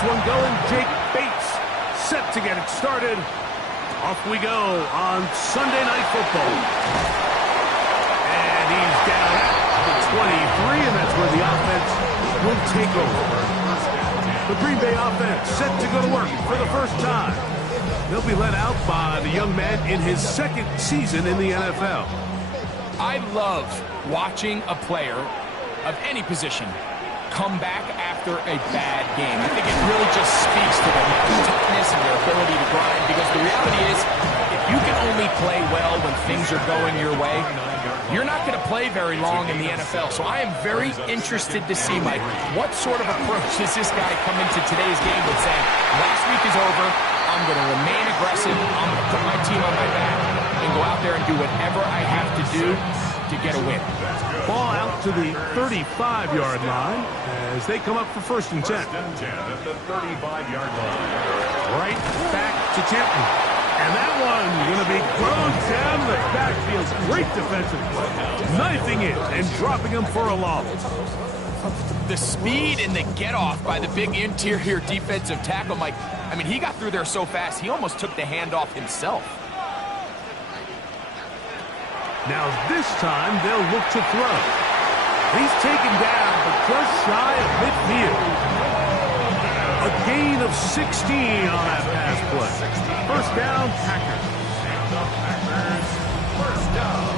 this one going. Jake Bates set to get it started. Off we go on Sunday Night Football. And he's down at the 23, and that's where the offense will take over. The Green Bay offense set to go to work for the first time. They'll be led out by the young man in his second season in the NFL. I love watching a player of any position come back after a bad game. I think it really just speaks to their toughness and their ability to grind, because the reality is, if you can only play well when things are going your way, you're not going to play very long in the NFL. So I am very interested to see, Mike, what sort of approach does this guy come into today's game with, saying, last week is over, I'm going to remain aggressive, I'm going to put my team on my back, and go out there and do whatever I have to do to get a win. Ball out to the 35-yard line as they come up for 1st and 10. At the 35-yard line. Right back to Temple. And that one going to be thrown down the backfield. Great defensive play. Knifing it and dropping him for a loss. The speed and the get-off by the big interior defensive tackle, Mike. I mean, he got through there so fast, he almost took the handoff himself. Now this time they'll look to throw. He's taken down, but just shy of midfield. A gain of 16 on that pass play. First down, Packers. First down.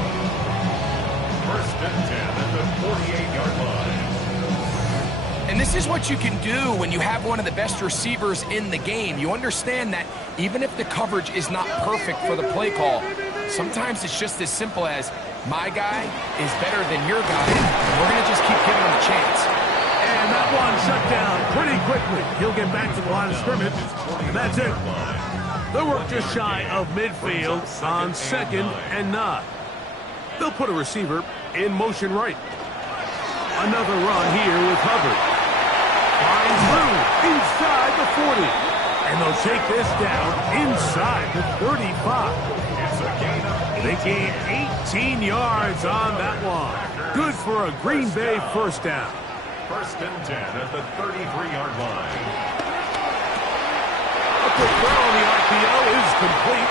1st and 10 at the 48-yard line. And this is what you can do when you have one of the best receivers in the game. You understand that even if the coverage is not perfect for the play call, sometimes it's just as simple as, my guy is better than your guy, and we're going to just keep giving him a chance. And that one shut down pretty quickly. He'll get back to the line of scrimmage, and that's it. They'll work just shy of midfield on 2nd and 9. They'll put a receiver in motion right. Another run here with Hubbard. Flying through inside the 40. And they'll take this down inside the 35. They gain 18 yards on that one. Good for a Green Bay first down. 1st and 10 at the 33-yard line. A quick throw on the RPO is complete.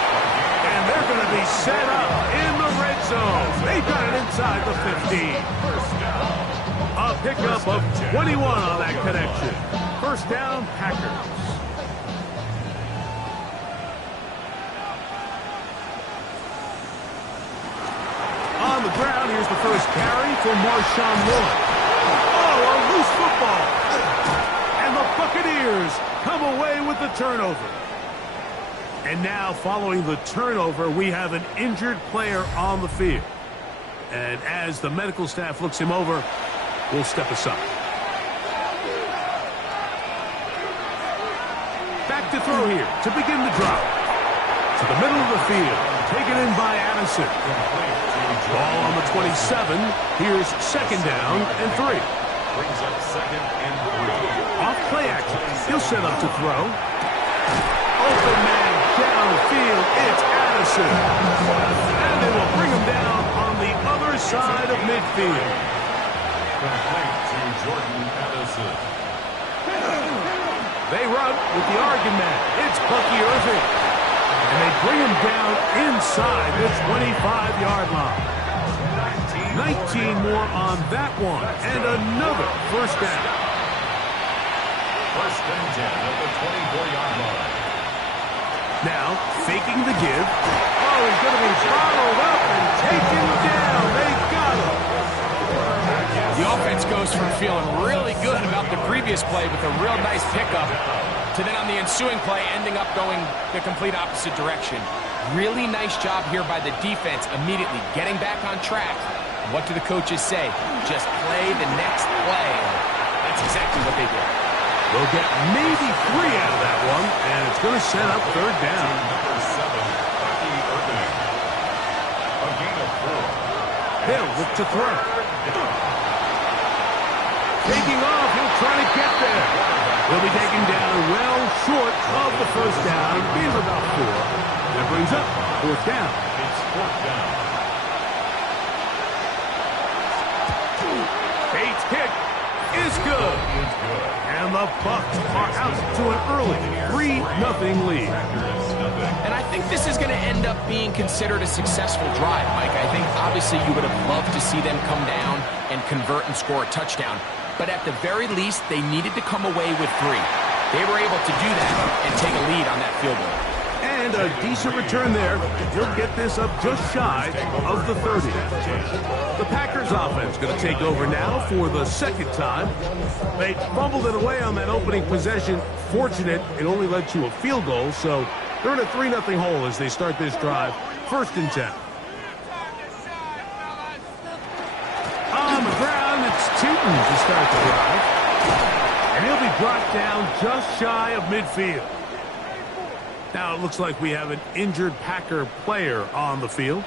And they're going to be set up in the red zone. They've got it inside the 15. A pickup of 21 on that connection. First down, Packers. On the ground, here's the first carry for Marshawn Lloyd. Oh, a loose football. And the Buccaneers come away with the turnover. And now, following the turnover, we have an injured player on the field. And as the medical staff looks him over, we'll step aside. Back to throw here to begin the drive. To the middle of the field, taken in by Addison. Ball on the 27. Here's 2nd down and 3. Brings up 2nd and 3. Off play action. He'll set up to throw. Open man downfield. It's Addison. And they will bring him down on the other side of midfield. Complete to Jordan Addison. They run with the Oregon man. It's Bucky Irving. And they bring him down inside the 25-yard line. 19 more on that one. And another first down. 1st and 10 at the 24-yard line. Now, faking the give. Oh, he's going to be throttled up and taken down. They got him. The offense goes from feeling really good about the previous play with a real nice pickup to then on the ensuing play ending up going the complete opposite direction. Really nice job here by the defense immediately getting back on track. What do the coaches say? Just play the next play. That's exactly what they did. They'll get maybe 3 out of that one, and it's going to set up 3rd down. Number 7, Bucky Irving. A gain of 4. They'll look to throw. Taking off, he'll try to get there. He'll be taken down well short of the first down, being about 4. That brings up 4th down. It's 4th down. Bates' kick is good. It's good. And the The Bucs are out to an early 3-0 lead. And I think this is going to end up being considered a successful drive, Mike. I think obviously you would have loved to see them come down and convert and score a touchdown. But at the very least, they needed to come away with 3. They were able to do that and take a lead on that field goal. And a decent return there. He'll get this up just shy of the 30. The Packers offense going to take over now for the second time. They fumbled it away on that opening possession. Fortunate, it only led to a field goal, so they're in a 3-0 hole as they start this drive. 1st and 10. On the ground, it's Tootin to start the drive. And he'll be brought down just shy of midfield. Now it looks like we have an injured Packer player on the field.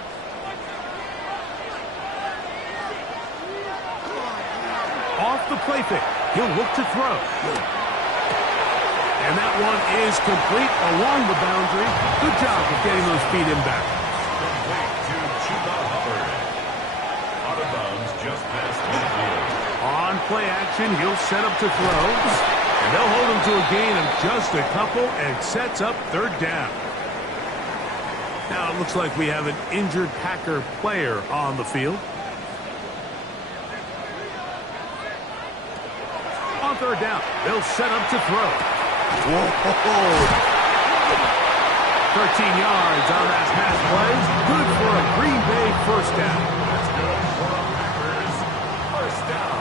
Off the play fake. He'll look to throw. And that one is complete along the boundary. Good job of getting those feet in back. Out of bounds just past midfield. On play action, he'll set up to throw. And they'll hold him to a gain of just a couple and sets up 3rd down. Now it looks like we have an injured Packer player on the field. On 3rd down, they'll set up to throw. Whoa! 13 yards on that pass play. Good for a Green Bay 1st down. That's good for the Packers. 1st down.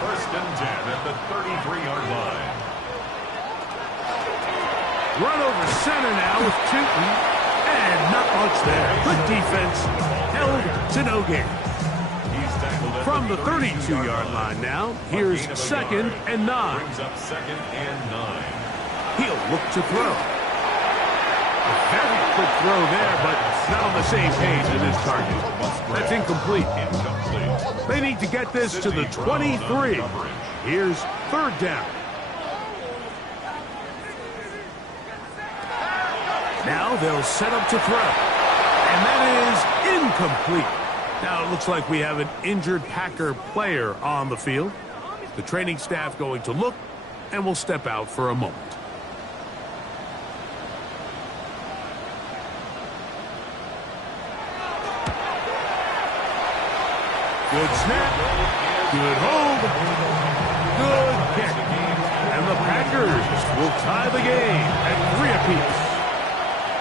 1st and 10 at the 33-yard line. Run over center now with Tootin. And not much there. Good defense. Held to no gain. From the 32-yard line now, here's 2nd and 9. Brings up 2nd and 9. He'll look to throw. A very quick throw there, but not on the same page as his target. That's incomplete. They need to get this to the 23. Here's 3rd down. Now they'll set up to throw. And that is incomplete. Now it looks like we have an injured Packer player on the field. The training staff going to look and will step out for a moment. Good snap. Good hold. Good kick. And the Packers will tie the game at 3 apiece.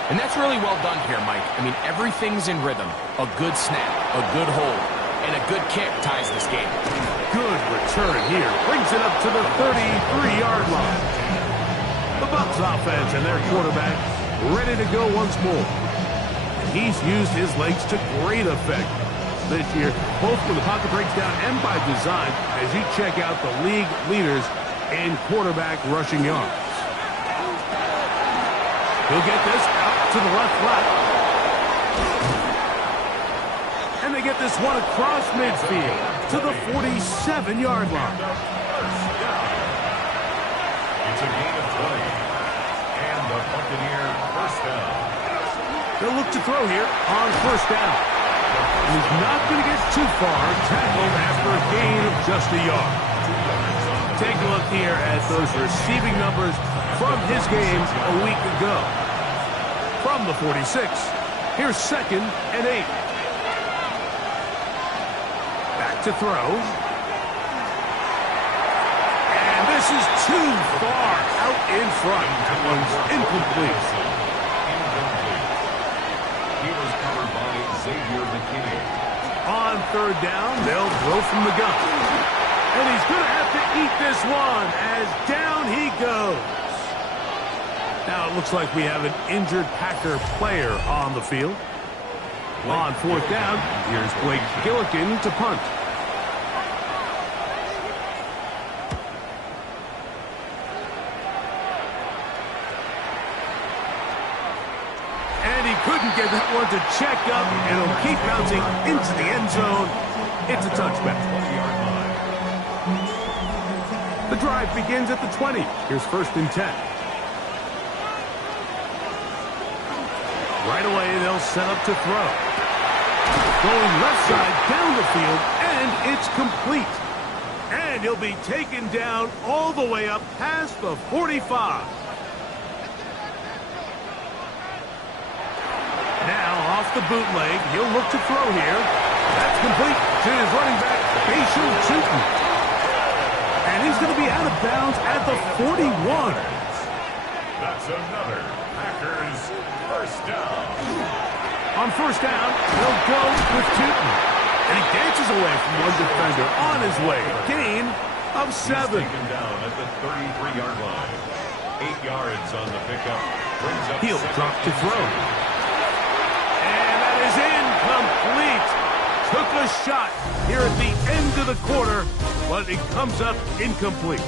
And that's really well done here, Mike. I mean, everything's in rhythm. A good snap, a good hold, and a good kick ties this game. Good return here. Brings it up to the 33-yard line. The Bucs offense and their quarterback ready to go once more. He's used his legs to great effect this year, both when the pocket breaks down and by design, as you check out the league leaders in quarterback rushing yards. He'll get this out to the left flat. And they get this one across midfield to the 47-yard line. It's a gain of 20. And the Buccaneer 1st down. They'll look to throw here on 1st down. He's not going to get too far, tackled after a gain of just a yard. Take a look here at those receiving numbers from his game a week ago. From the 46, here's 2nd and 8. Back to throw. And this is too far out in front. That one's incomplete. He was covered by Xavier McKinney. On 3rd down, they'll throw from the gun. And he's going to have to eat this one as down he goes. Now it looks like we have an injured Packer player on the field. On 4th down, here's Blake Gillikin to punt. And he couldn't get that one to check up, and it'll keep bouncing into the end zone. It's a touchback. The drive begins at the 20. Here's 1st and 10. Right away, they'll set up to throw. Going left side down the field, and it's complete. And he'll be taken down all the way up past the 45. Now off the bootleg, he'll look to throw here. That's complete to his running back, Bayshul Tootin. And he's going to be out of bounds at the 41. That's another Packers first down. On first down, they'll go with Tootin. And he dances away from one defender on his way. Gain of 7. He's taken down at the 33-yard line. 8 yards on the pickup. Brings up He'll drop to throw. And that is incomplete. Took a shot here at the end of the quarter, but it comes up incomplete.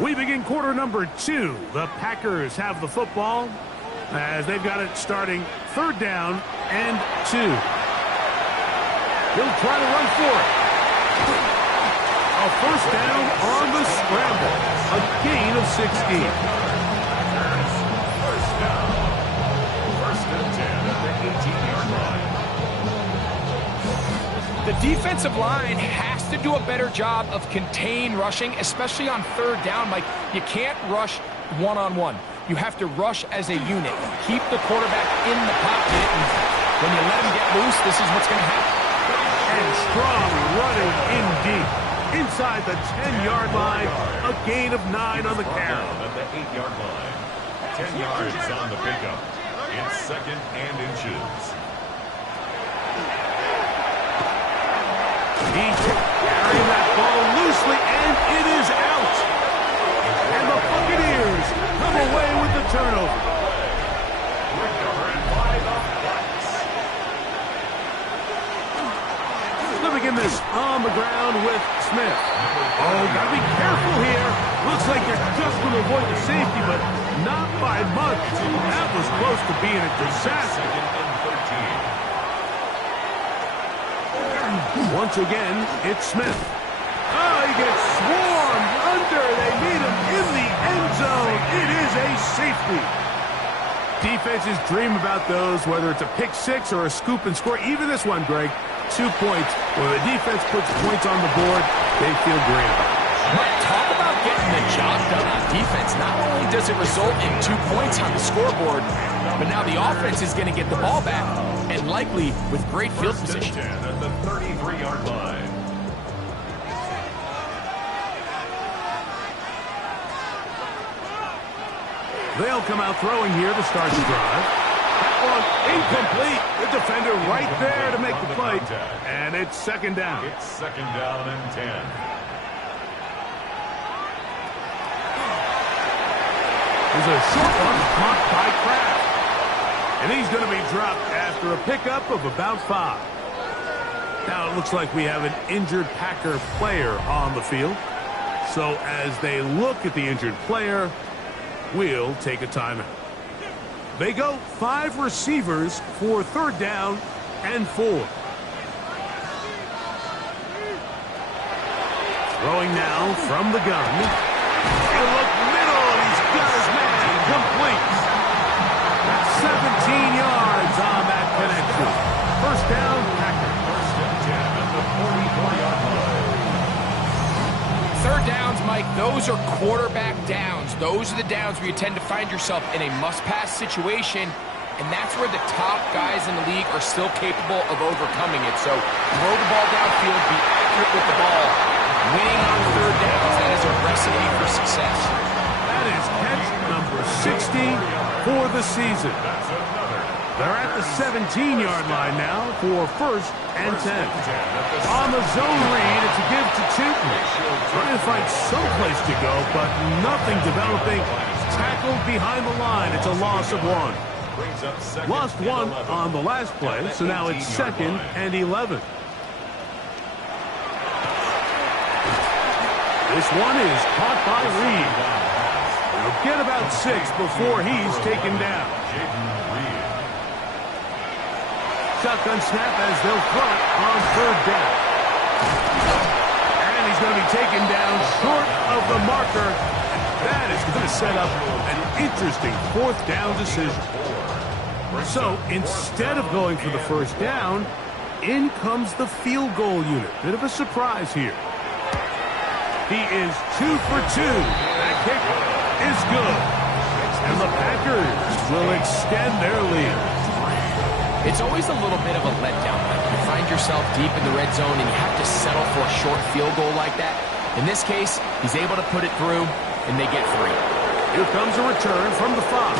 We begin quarter number 2. The Packers have the football as they've got it starting third down and 2. He'll try to run for it. A first down on the scramble. A gain of 16. First down. First and 10 at the 18-yard line. The defensive line has to do a better job of contain rushing, especially on third down. Mike, you can't rush one-on-one. You have to rush as a unit. Keep the quarterback in the pocket, and when you let him get loose, this is what's going to happen. And strong running in deep. Inside the 10-yard line, a gain of 9 on the carry. At the 8-yard line. 10 yards on the pickup. It's second and inches. He's carrying that ball loosely, and it is out. And the Bucaneers come away with the turnover. Recovered by the Bucs. Let me begin this on the ground with Smith. Oh, gotta be careful here. Looks like you're just going to avoid the safety, but not by much. That was close to being a disaster. Second and 13. Once again, it's Smith. Oh, he gets swarmed under. They meet him in the end zone. It is a safety. Defenses dream about those, whether it's a pick six or a scoop and score. Even this one, Greg, 2 points. When the defense puts points on the board, they feel great. Talk about getting the job done on defense. Not only does it result in 2 points on the scoreboard, but now the offense is going to get the ball back, and likely with great field First and position. 10 at the 33-yard line. They'll come out throwing here to start the drive. That one incomplete. The defender right there to make the play. And it's second down. It's second down and 10. There's a short one caught by Kraft. And he's going to be dropped after a pickup of about 5. Now it looks like we have an injured Packer player on the field. So as they look at the injured player, we'll take a timeout. They go 5 receivers for third down and 4. Throwing now from the gun. He'll look middle, and he's got his man complete. 17 yards on that connection. First down, Packers. First and 10 at the 44-yard line. Third downs, Mike, those are quarterback downs. Those are the downs where you tend to find yourself in a must-pass situation, and that's where the top guys in the league are still capable of overcoming it. So throw the ball downfield, be accurate with the ball. Winning on third downs, that is a recipe for success. That is catch number 60 for the season. That's another. They're at the 17-yard line now for first and 10. On the zone read, it's a give to Tootin. Trying to find some place to go, but nothing developing. Tackled behind the line. It's a loss of 1. Lost 1 on the last play, so now it's second and 11. This one is caught by Reed. He'll get about 6 before he's taken down. Shotgun snap as they'll throw it on third down. And he's going to be taken down short of the marker. That is going to set up an interesting fourth down decision. So instead of going for the first down, in comes the field goal unit. Bit of a surprise here. He is 2 for 2. That kick is good. And the Packers will extend their lead. It's always a little bit of a letdown. You find yourself deep in the red zone and you have to settle for a short field goal like that. In this case, he's able to put it through, and they get 3. Here comes a return from the 5.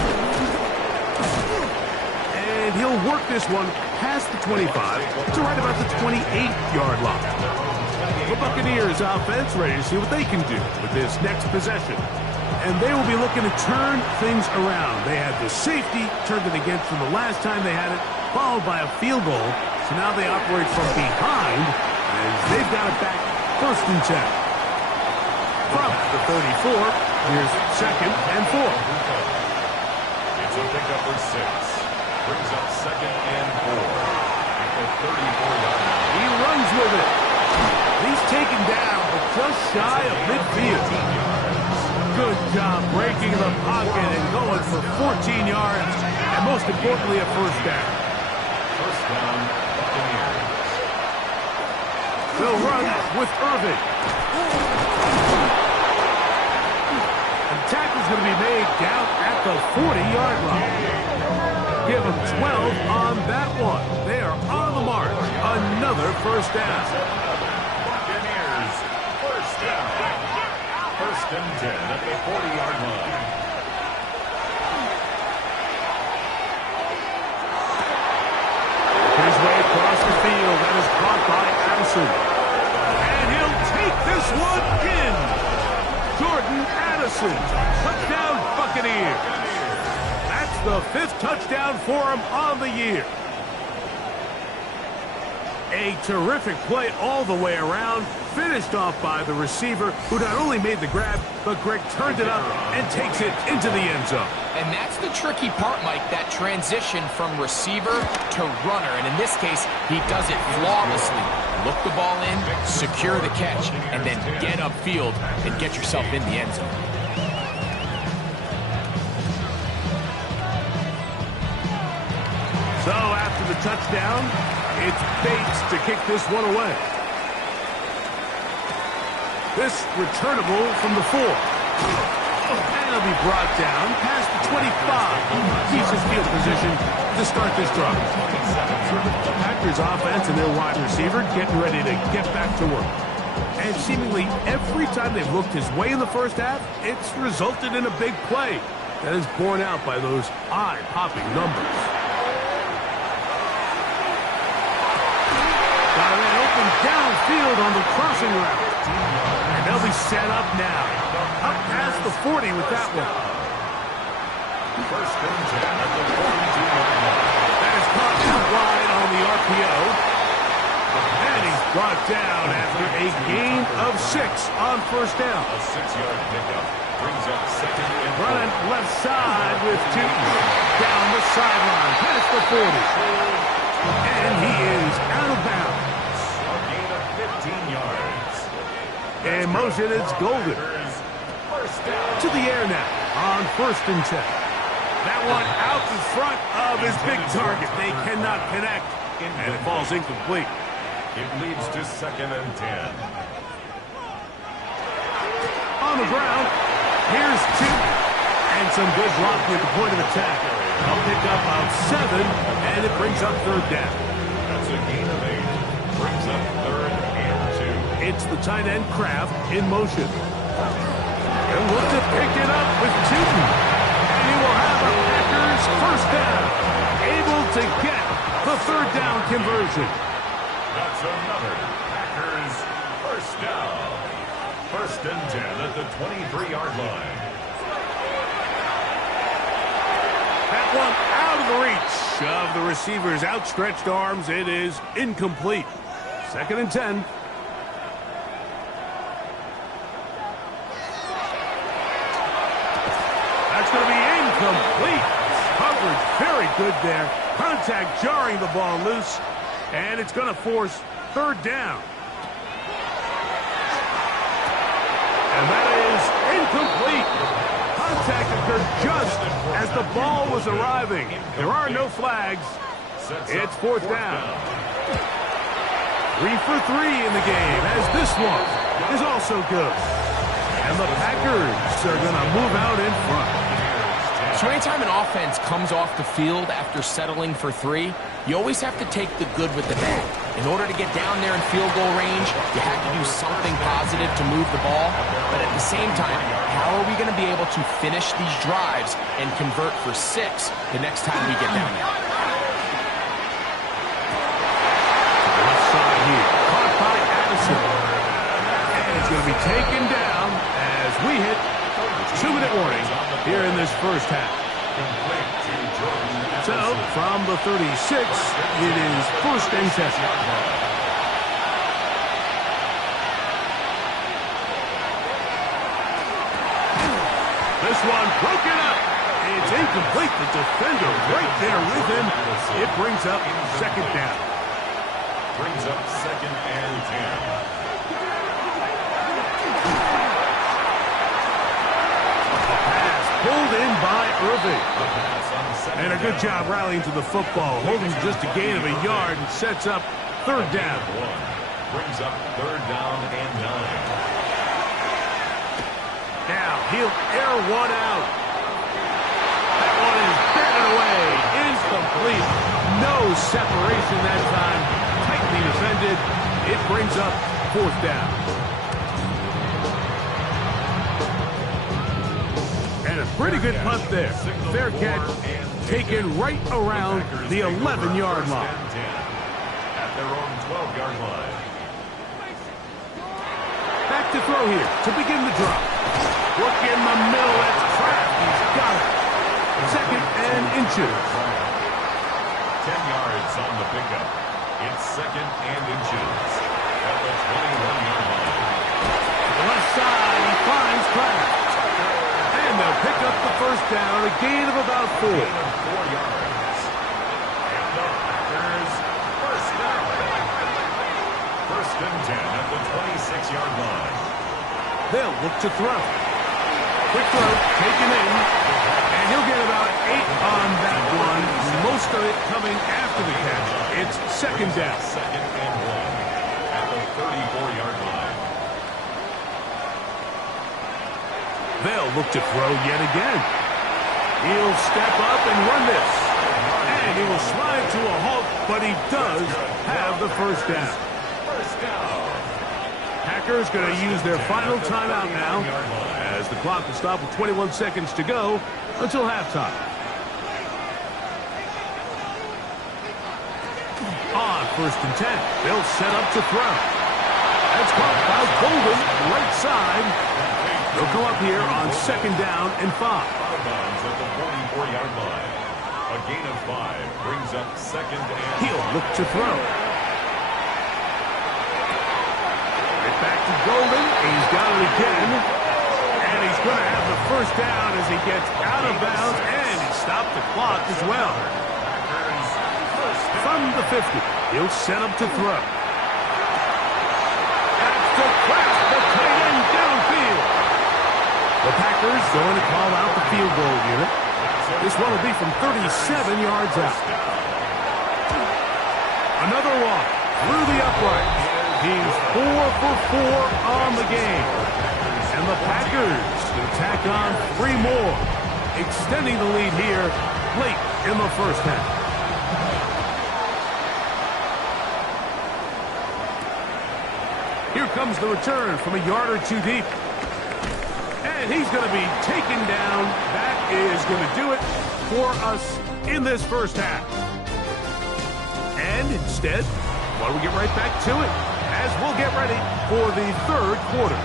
And he'll work this one past the 25 to right about the 28-yard line. The Buccaneers offense ready to see what they can do with this next possession. And they will be looking to turn things around. They had the safety, turned it against them the last time they had it, followed by a field goal. So now they operate from behind, as they've got it back 1st and 10. From the 34, here's 2nd and 4. It's a pickup for 6. Brings up 2nd and 4 at the 34-yard line. He runs with it. He's taken down, but just shy of midfield. Good job breaking the pocket and going for 14 yards, and most importantly, a 1st down. 1st down, Buccaneers. They'll run with Irving. And the tackle's going to be made down at the 40-yard line. Give them 12 on that one. They are on the march. Another 1st down. Buccaneers, 1st down. 1st and 10 at the 40-yard line. His way across the field. That is caught by Addison. And he'll take this one in. Jordan Addison. Touchdown, Buccaneers. That's the 5th touchdown for him on the year. A terrific play all the way around, finished off by the receiver, who not only made the grab, but Greg turned it up and takes it into the end zone. And that's the tricky part, Mike, that transition from receiver to runner. And in this case, he does it flawlessly. Look the ball in, secure the catch, and then get upfield and get yourself in the end zone. So after the touchdown, it's Bates to kick this one away. This returnable from the 4. And it'll be brought down past the 25. Decent field position to start this drive. The Packers offense and their wide receiver getting ready to get back to work. And seemingly every time they've looked his way in the 1st half, it's resulted in a big play that is borne out by those eye-popping numbers. Got a man open downfield on the crossing route. And they'll be set up now. Up past the 40 with that one. 1st and 10 at the 42-yard line. That is caught out wide on the RPO. And he's brought down after a gain of 6 on 1st down. A 6-yard pickup brings up 2nd and 4. Running left side with Tootin. Down the sideline past the 40. And he is out of bounds. A gain of 15 yards. In motion, it's Golden. 1st down. To the air now on 1st and 10. That one out in front of his big target. They cannot connect, and it falls incomplete. It leads to 2nd and 10. On the ground, here's Tootin. And some good blocking at the point of attack. They'll pick up on 7, and it brings up 3rd down. That's a gain of 8. Brings up 3rd and 2. It's the tight end Kraft in motion. He'll look to pick it up with Tootin. And he will have a Packers 1st down. Able to get the 3rd down conversion. That's another Packers 1st down. 1st and 10 at the 23-yard line. That one out of the reach of the receiver's outstretched arms. It is incomplete. 2nd and 10. That's going to be incomplete. Coverage very good there. Contact jarring the ball loose. And it's going to force 3rd down. And that is incomplete. Contact occurred just as the ball was arriving. There are no flags. It's 4th down. 3 for 3 in the game, as this one is also good. And the Packers are going to move out in front. So anytime an offense comes off the field after settling for 3, you always have to take the good with the bad. In order to get down there in field goal range, you have to do something positive to move the ball. But at the same time, how are we going to be able to finish these drives and convert for 6 the next time we get down there? Left side here, caught by Addison. And it's going to be taken down as we hit 2-minute warning here in this first half. So, from the 36, it is 1st and 10. This one broken up. It's incomplete. The defender right there with him. It brings up 2nd down. Brings up 2nd and 10. Pulled in by Irving. And a good job rallying to the football. Holding just a gain of a yard and sets up 3rd down. Brings up 3rd down and 9. Now he'll air one out. That one is batted away. Incomplete. No separation that time. Tightly defended. It brings up 4th down. And a pretty good punt there. Fair catch taken right around the 11-yard line. At their own 12-yard line. Back to throw here to begin the drop. Look in the middle. That's Kraft. He's got it. 2nd and inches. 10 yards on the pickup. It's 2nd and inches. At the 21-yard line. To the left side, he finds Kraft. And they'll pick up the 1st down, a gain of about 4. 4 yards. And the Packers, 1st down. 1st and 10 at the 26-yard line. They'll look to throw. Quick throw, taken in. And he'll get about 8 on that one. Most of it coming after the catch. It's 2nd down. 2nd and 1 at the 34-yard line. They'll look to throw yet again. He'll step up and run this. And he will slide to a halt, but he does have the 1st down. 1st down. Packers going to use their final timeout now as the clock will stop with 21 seconds to go until halftime. On 1st and 10, they'll set up to throw. That's caught by Golden, right side. They'll come up here on 2nd down and 5. Out of bounds at the 44-yard line. A gain of 5 brings up 2nd and... He'll look to throw. Right back to Golden. He's got it again. And he's going to have the 1st down as he gets out of bounds. And he stopped the clock as well. From the 50, he'll set up to throw. That's the Kraft, the tight end downfield. The Packers going to call out the field goal unit. This one will be from 37 yards out. Another walk through the upright. He's 4 for 4 on the game. And the Packers will tack on 3 more, extending the lead here late in the 1st half. Here comes the return from a yard or 2 deep. And he's going to be taken down. That is going to do it for us in this 1st half. And instead, why don't we get right back to it as we'll get ready for the 3rd quarter.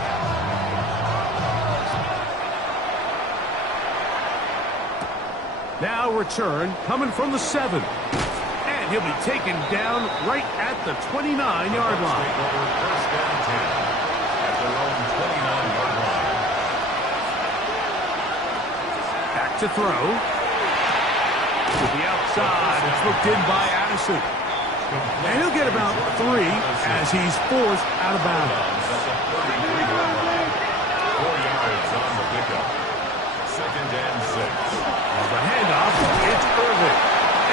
Now return coming from the 7. And he'll be taken down right at the 29-yard line. 1st down 10 at their own 29-yard line. Back to throw. To the outside. It's looked in by Addison. And he'll get about 3 as he's forced out of bounds. 4 yards on the pickup. 2nd and 6. The handoff, it's Irving.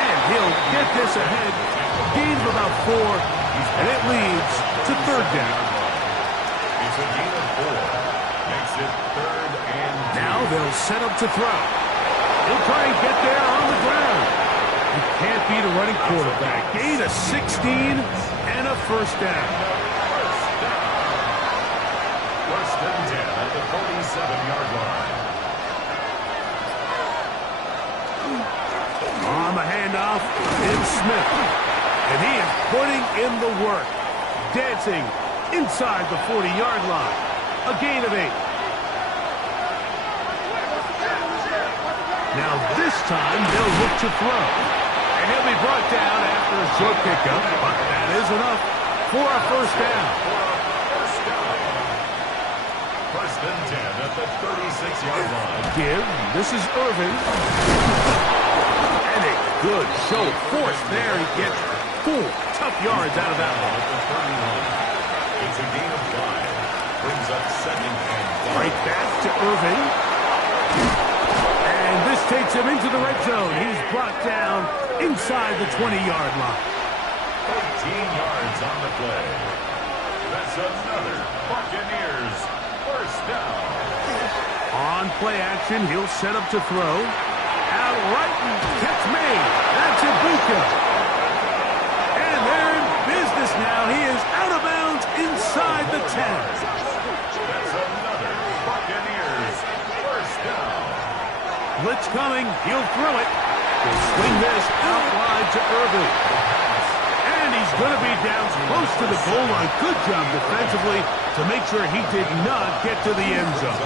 And he'll get this ahead. Gain of about 4 And it leads to third down. It's a gain of 4. Makes it 3rd and 2. Now they'll set up to throw. He'll try and get there on the ground. You can't beat a running quarterback. Gain of 16 and a first down. First and 10 at the 47-yard line. On the handoff, it's Smith. And he is putting in the work. Dancing inside the 40-yard line. A gain of 8. Now this time they'll look to throw. And he'll be brought down after a short pickup. But that is enough for a first down. First and 10 at the 36-yard line. Give. This is Irvin. And a good show of force there. He gets 4 tough yards out of that one. At the 31. It's a gain of 5. Brings up 2nd and 5. Right back to Irvin. And this takes him into the red zone. He's brought down inside the 20-yard line. 13 yards on the play. That's another Buccaneers first down. On play action, he'll set up to throw. Out right and catch made. That's Ibuka. And they're in business now. He is out of bounds inside the 10. That's another Buccaneers first down. Blitz coming. He'll throw it. He'll swing this out wide to Irvin. And he's going to be down close to the goal line. Good job defensively to make sure he did not get to the end zone.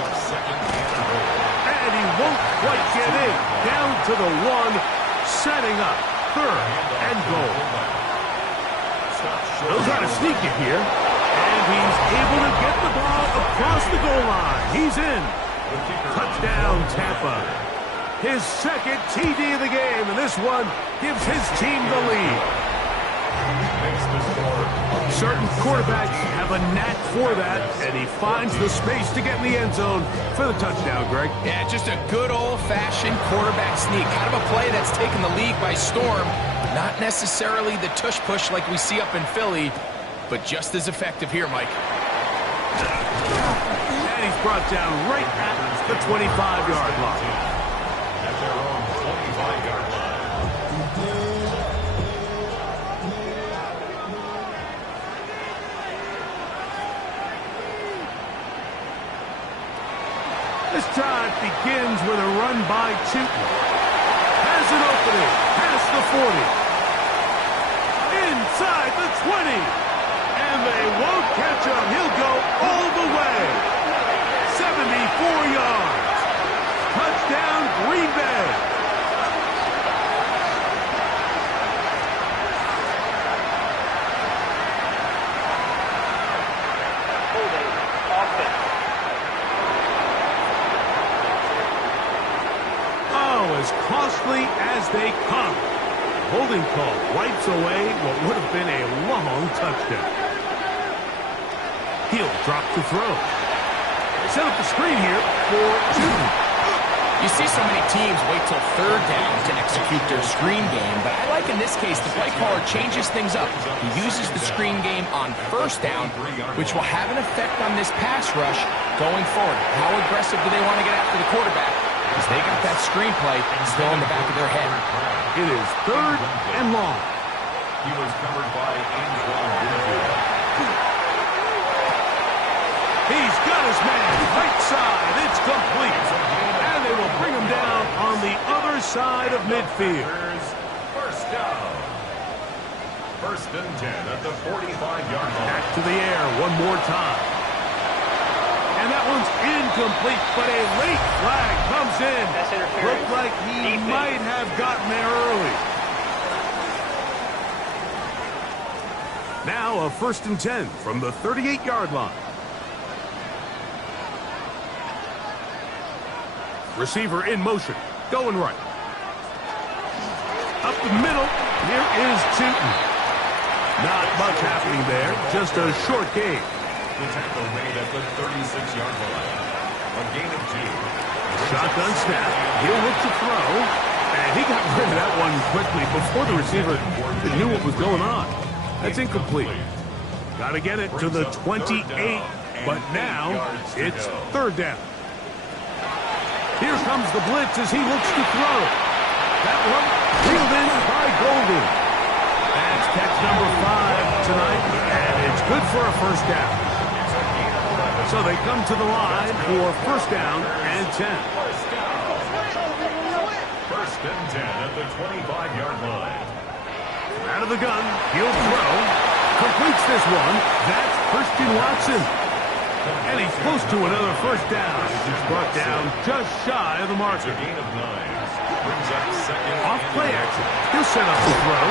And he won't quite get in. Down to the 1, setting up 3rd and goal. Knows how to sneak it here. And he's able to get the ball across the goal line. He's in. Touchdown, Tampa. His 2nd TD of the game, and this one gives his team the lead. Certain quarterbacks have a knack for that, and he finds the space to get in the end zone for the touchdown, Greg. Yeah, just a good old-fashioned quarterback sneak. Kind of a play that's taken the league by storm. Not necessarily the tush-push like we see up in Philly, but just as effective here, Mike. And he's brought down right at the 25-yard line. At their own 25-yard line. This drive begins with a run by Tootin. Has an opening past the 40. Inside the 20. And they won't catch him. He'll go all the way. 74 yards. Touchdown, Green Bay. As costly as they come. Holding call wipes away what would have been a long touchdown. He'll drop the throw. Set up the screen here for 2. You see so many teams wait till 3rd down to execute their screen game, but I like in this case the play caller changes things up. He uses the screen game on 1st down, which will have an effect on this pass rush going forward. How aggressive do they want to get after the quarterback? Because they got that screenplay still in the back of their head. It is 3rd and long. He was covered by Antoine. He's got his man right side. It's complete. And they will bring him down on the other side of midfield. First down. 1st and 10 at the 45-yard line. Back to the air one more time. And that one's incomplete, but a late flag comes in. Looked like he might have gotten there early. Now a 1st and 10 from the 38-yard line. Receiver in motion, going right. Up the middle, here is Tootin. Not much happening there, just a short game. The tackle made at the 36-yard line. A gain of 2. Shotgun snap. He'll look to throw. And he got rid of that one quickly before the receiver knew what was going on. That's incomplete. Got to get it to the 28, but now it's third down. Here comes the blitz as he looks to throw. That one reeled in by Golden. That's catch number 5 tonight, and it's good for a first down. So they come to the line for first down and 10. First and 10 at the 25-yard line. Out of the gun, he'll throw. Completes this one. That's Christian Watson. And he's close to another first down. He's brought down just shy of the marker. Gain of 9. Brings up second. Off play action. He'll set up the throw.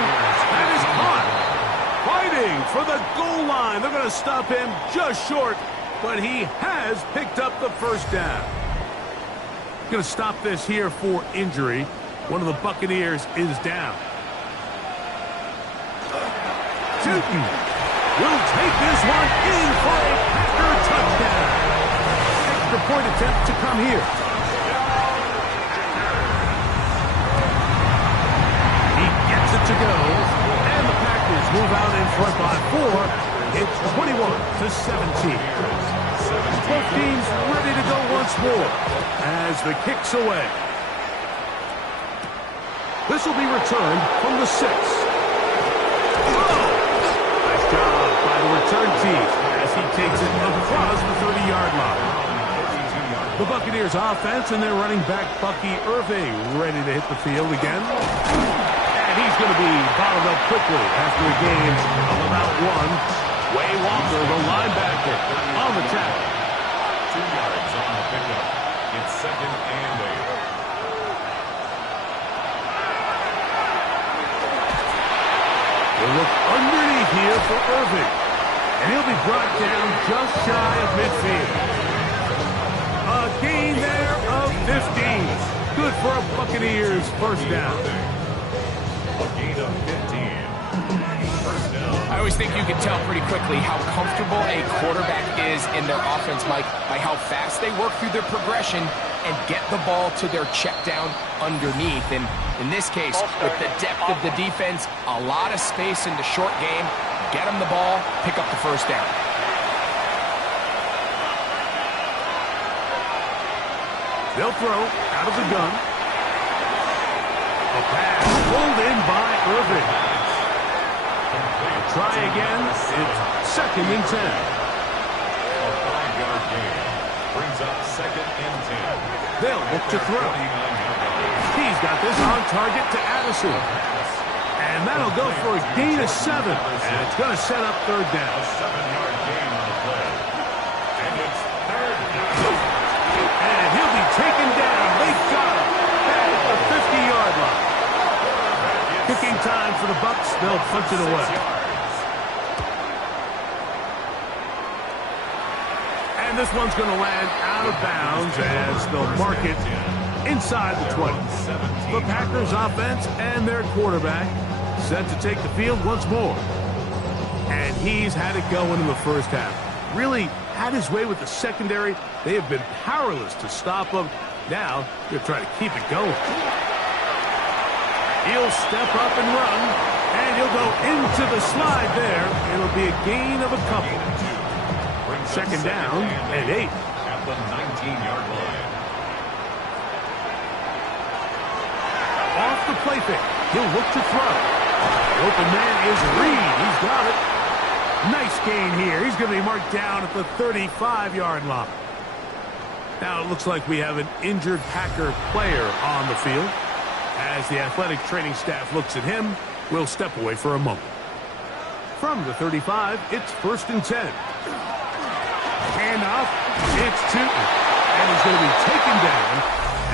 That is caught. Fighting for the goal line. They're going to stop him just short, but he has picked up the first down. Going to stop this here for injury. One of the Buccaneers is down. Newton will take this one in for a Packer touchdown. Extra point attempt to come here. He gets it to go, and the Packers move out in front by 4. It's 21-17. Both teams ready to go once more as the kick's away. This will be returned from the 6. Return team as he takes it across the 30-yard line. The Buccaneers offense and their running back Bucky Irving ready to hit the field again. And he's going to be bottled up quickly after a gain of about 1. Way Walker, the linebacker, on the tackle. 2 yards on the pickup. It's second and 8. We'll look underneath here for Irving. And he'll be brought down just shy of midfield. A gain there of 15. Good for a Buccaneers first down. A gain of 15. First down. I always think you can tell pretty quickly how comfortable a quarterback is in their offense, Mike, by how fast they work through their progression and get the ball to their check down underneath. And in this case, with the depth of the defense, a lot of space in the short game, get them the ball, pick up the first down. They'll throw out of the gun. A pass pulled in by Irving. Try again. It's second and 10. A 5-yard gain. Brings up second and 10. They'll look to throw. He's got this on target to Addison. And that'll go for a gain of 7. And it's going to set up third down. A 7-yard gain on the play. And it's third down. And he'll be taken down. They've got him at the 50-yard line. Kicking time for the Bucs. They'll punch it away. And this one's going to land out of bounds as they'll mark it inside the 20. The Packers offense and their quarterback set to take the field once more. And he's had it going in the first half. Really had his way with the secondary. They have been powerless to stop him. Now they're trying to keep it going. He'll step up and run, and he'll go into the slide there. It'll be a gain of a couple. Second down and 8. At the 19-yard line. Off the play fake. He'll look to throw. The open man is Reed. He's got it. Nice gain here. He's going to be marked down at the 35-yard line. Now it looks like we have an injured Packer player on the field. As the athletic training staff looks at him, we'll step away for a moment. From the 35, it's first and 10. Handoff, it's Newton. And he's going to be taken down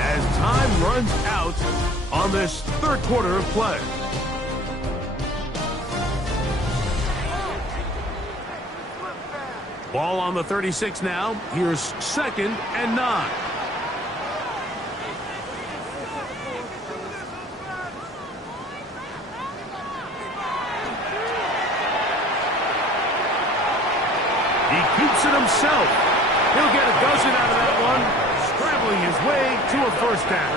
as time runs out on this third quarter of play. Ball on the 36 now. Here's second and 9. He keeps it himself. He'll get a dozen out of that one, scrambling his way to a first down.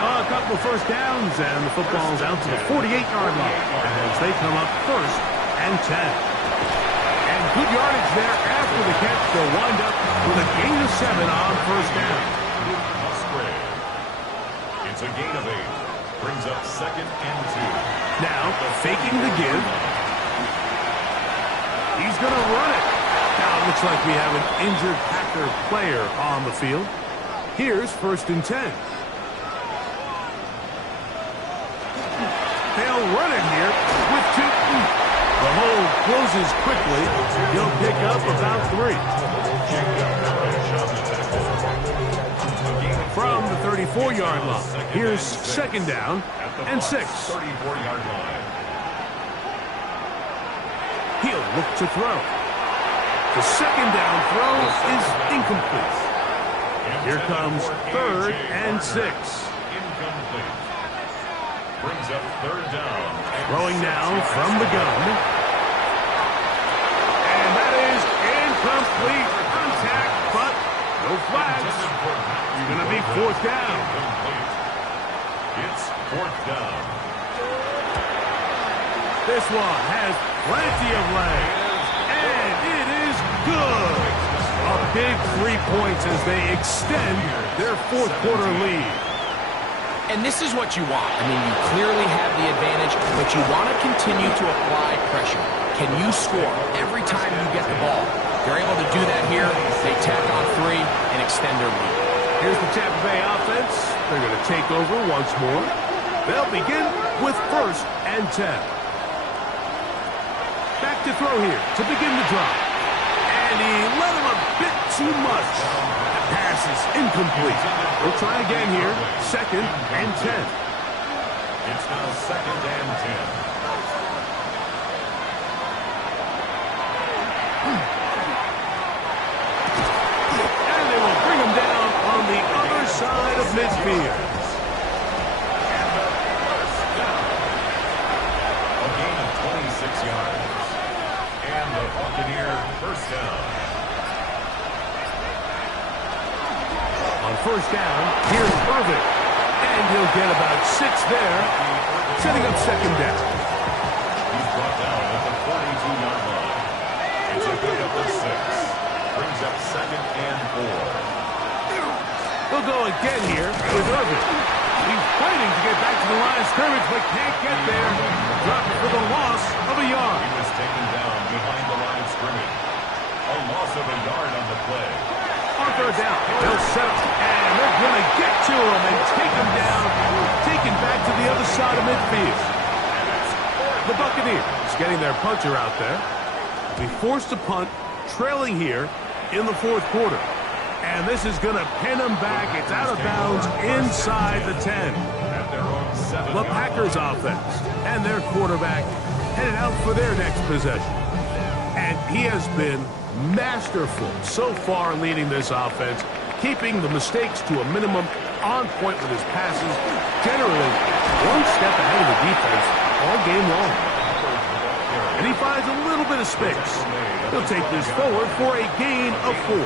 A couple of first downs, and the football's out to the 48-yard line as they come up 1st and 10. And good yardage there after the catch. They'll wind up with a gain of 7 on 1st down. It's a gain of 8. Brings up 2nd and 2. Now, faking the give. He's going to run it. Now, it looks like we have an injured Packer player on the field. Here's 1st and 10. They'll run it here with 2. The hole closes quickly. He'll pick up about 3. From the 34-yard line, here's 2nd down and 6. 34-yard line. He'll look to throw. The 2nd down throw is incomplete. Here comes 3rd and 6. Incomplete. Brings up 3rd down. Throwing now from the gun. And that is incomplete. Contact, but no flags. It's going to be 4th down. It's 4th down. This one has plenty of legs. And it is good. A big 3 points as they extend their 4th quarter lead. And this is what you want. I mean, you clearly have the advantage, but you want to continue to apply pressure. Can you score every time you get the ball? They're able to do that here. They tack on 3 and extend their lead. Here's the Tampa Bay offense. They're going to take over once more. They'll begin with 1st and 10. Back to throw here to begin the drive. And he let him a bit too much. That pass is incomplete. We'll try again here. 2nd and 10. It's now 2nd and 10. And they will bring him down on the other side of midfield. A gain of 26 yards. And the Buccaneer 1st down. On 1st down, here's Irvin. And he'll get about 6 there, setting up 2nd down. He's brought down at the 42-yard line. It's a pickup of 6. Brings up 2nd and 4. They'll go again here with Irvin. He's fighting to get back to the line of scrimmage, but can't get there. Dropped for the loss of a yard. He was taken down behind the line of scrimmage. A loss of a yard on the play. On 3rd down, they'll set up, and they're going to get to him and take him down, taken back to the other side of midfield. The Buccaneers getting their puncher out there. Be forced to punt, trailing here in the 4th quarter. And this is going to pin them back. It's out of bounds inside the 10. The Packers offense and their quarterback headed out for their next possession. And he has been masterful so far leading this offense, keeping the mistakes to a minimum, on point with his passes, generally one step ahead of the defense all game long. And he finds a little bit of space. He'll take this forward for a gain of 4.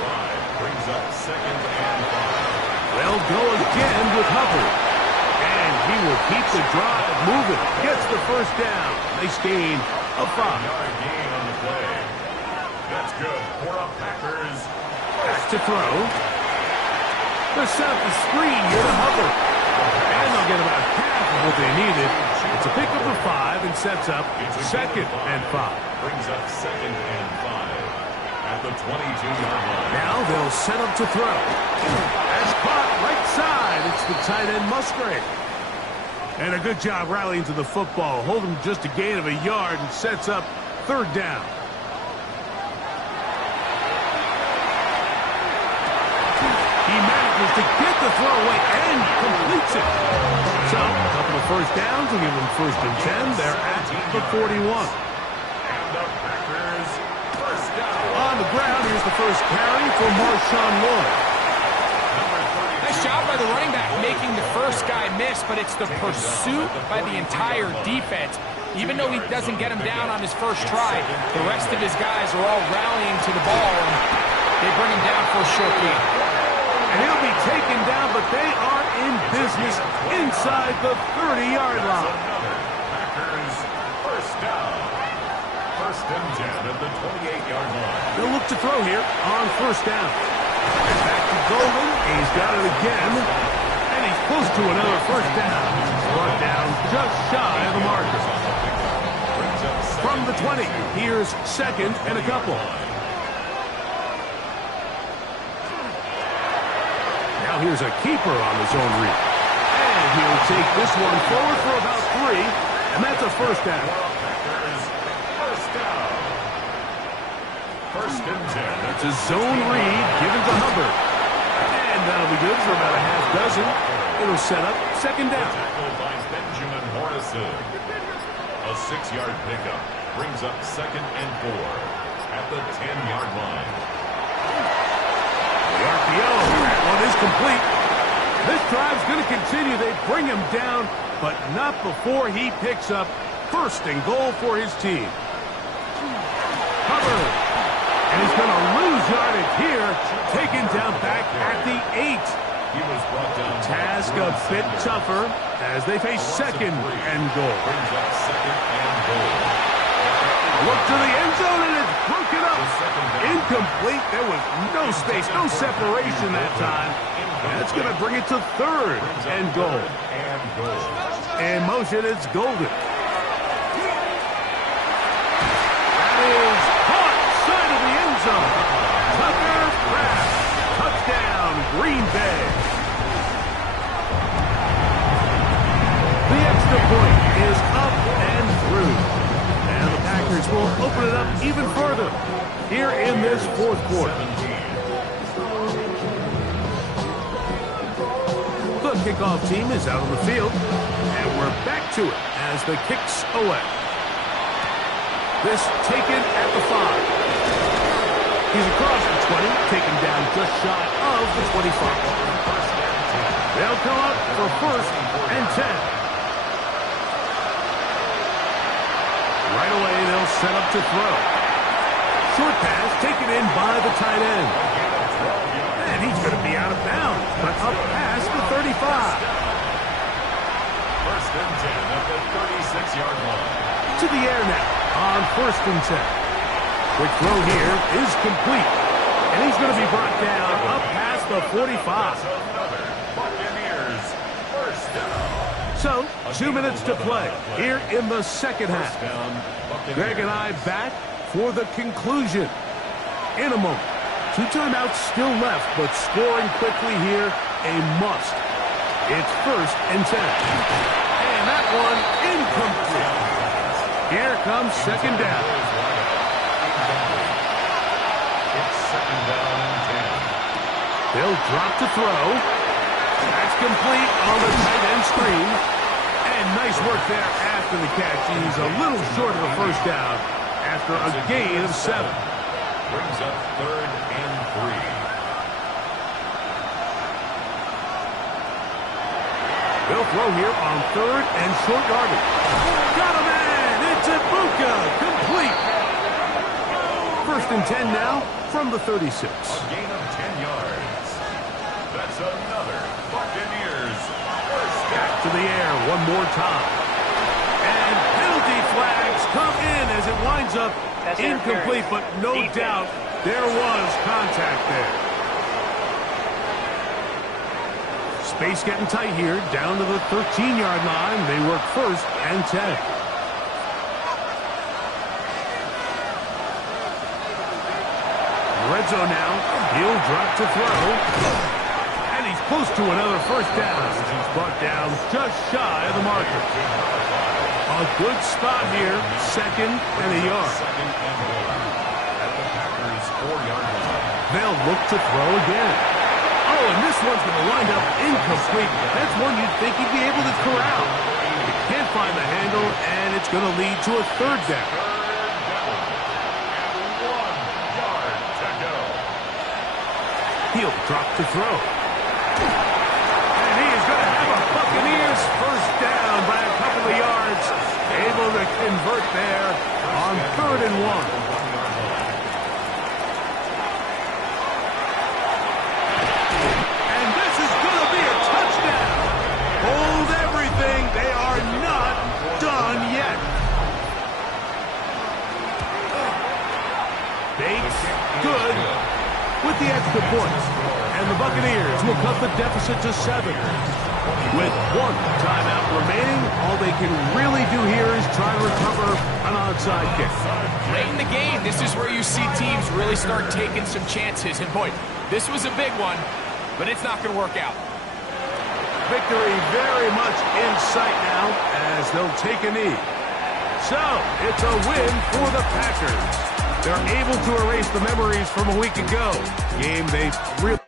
Brings up 2nd and 5. They'll go again with Hubbard. And he will keep the drive moving. Gets the 1st down. Nice gain of 5. Yard gain on the play. That's good for the Packers. Back to throw. They'll set up the screen here to Hubbard. And they'll get about half of what they needed. It's a pickup of 5 and sets up 2nd and 5. Brings up 2nd and 5 at the 22-yard line. Now they'll set up to throw. As caught right side, it's the tight end Musgrave. And a good job rallying to the football. Holding just a gain of a yard and sets up 3rd down. He manages to get the throw away and completes it. So, a couple of first downs will give them 1st and 10. They're at the 41. And the Packers 1st down. On the ground, here's the first carry for Marshawn Lloyd. Nice job by the running back making the first guy miss, but it's the pursuit by the entire defense. Even though he doesn't get him down on his first try, the rest of his guys are all rallying to the ball, and they bring him down for a short gain. And he'll be taken down, but they are in business inside the 30-yard line. Packers first down. First and 10 at the 28-yard line. They'll look to throw here on first down. Back to Golden. He's got it again. And he's close to another first down. Brought down just shy of the marker. From the 20, here's second and a couple. Now here's a keeper on the zone read. And he'll take this one forward for about 3, and that's a first down. First down. First and 10. It's a zone read given to Hubbard. And that'll be good for about a half dozen. It'll set up second down. Tackled by Benjamin Morrison. A 6-yard pickup brings up second and 4 at the 10-yard line. The RPO, that one is complete. This drive's going to continue. They bring him down, but not before he picks up first and goal for his team. Hubbard. And he's going to lose yardage here. Taken down back at the 8. He was brought down. Task a bit tougher as they face second and goal. Brings up second and goal. Look to the end zone, and it's broken up. Incomplete. There was no space, no separation that time. That's going to bring it to third and goal. In motion, it's Golden. That is caught side of the end zone. Tucker Kraft. Touchdown, Green Bay. The extra point is up and through. And the Packers will open it up even further here in this fourth quarter. The kickoff team is out on the field, and we're back to it as the kick's away. This taken at the 5. He's across the 20, taken down just shy of the 25. They'll come up for first and 10. Right away, they'll set up to throw. Short pass taken in by the tight end. And he's going to be out of bounds, but up past the 35. First and 10 at the 36-yard line. To the air now on first and 10. Quick throw here is complete. And he's going to be brought down up past the 45. Bucaneers first down. So, 2 minutes to play here in the second half. Greg and I back for the conclusion in a moment. 2 timeouts still left, but scoring quickly here, a must. It's first and 10. And that one incomplete. Here comes second down. It's second down and 10. They'll drop to throw. That's complete on the tight end screen. And nice work there after the catch. He's a little short of the first down after a gain of 7. Brings up third and 3. They'll throw here on third and short yardage. Got him in! It's Ibuka! Complete! First and 10 now from the 36. A gain of 10 yards. That's another Buccaneers first down. Back to the air one more time. And penalty flags come in as it winds up incomplete, but no doubt there was contact there. Space getting tight here, down to the 13-yard line. They work first and 10. Red zone now. He'll drop to throw. And he's close to another first down. He's brought down just shy of the marker. A good spot here. Second and a yard. Second and 1 at the Packers' 4-yard line. They'll look to throw again. Oh, and this one's going to wind up incomplete. That's one you'd think he'd be able to corral. He can't find the handle, and it's going to lead to a third down. He'll drop to throw. And he is going to have a Buccaneers first down by a couple of yards. Able to convert there on third and 1. good with the extra point. And the Buccaneers will cut the deficit to 7. With 1 timeout remaining, all they can really do here is try to recover an onside kick. Late in the game, this is where you see teams really start taking some chances. And boy, this was a big one, but it's not going to work out. Victory very much in sight now as they'll take a knee. So, it's a win for the Packers. They're able to erase the memories from a week ago. Game they really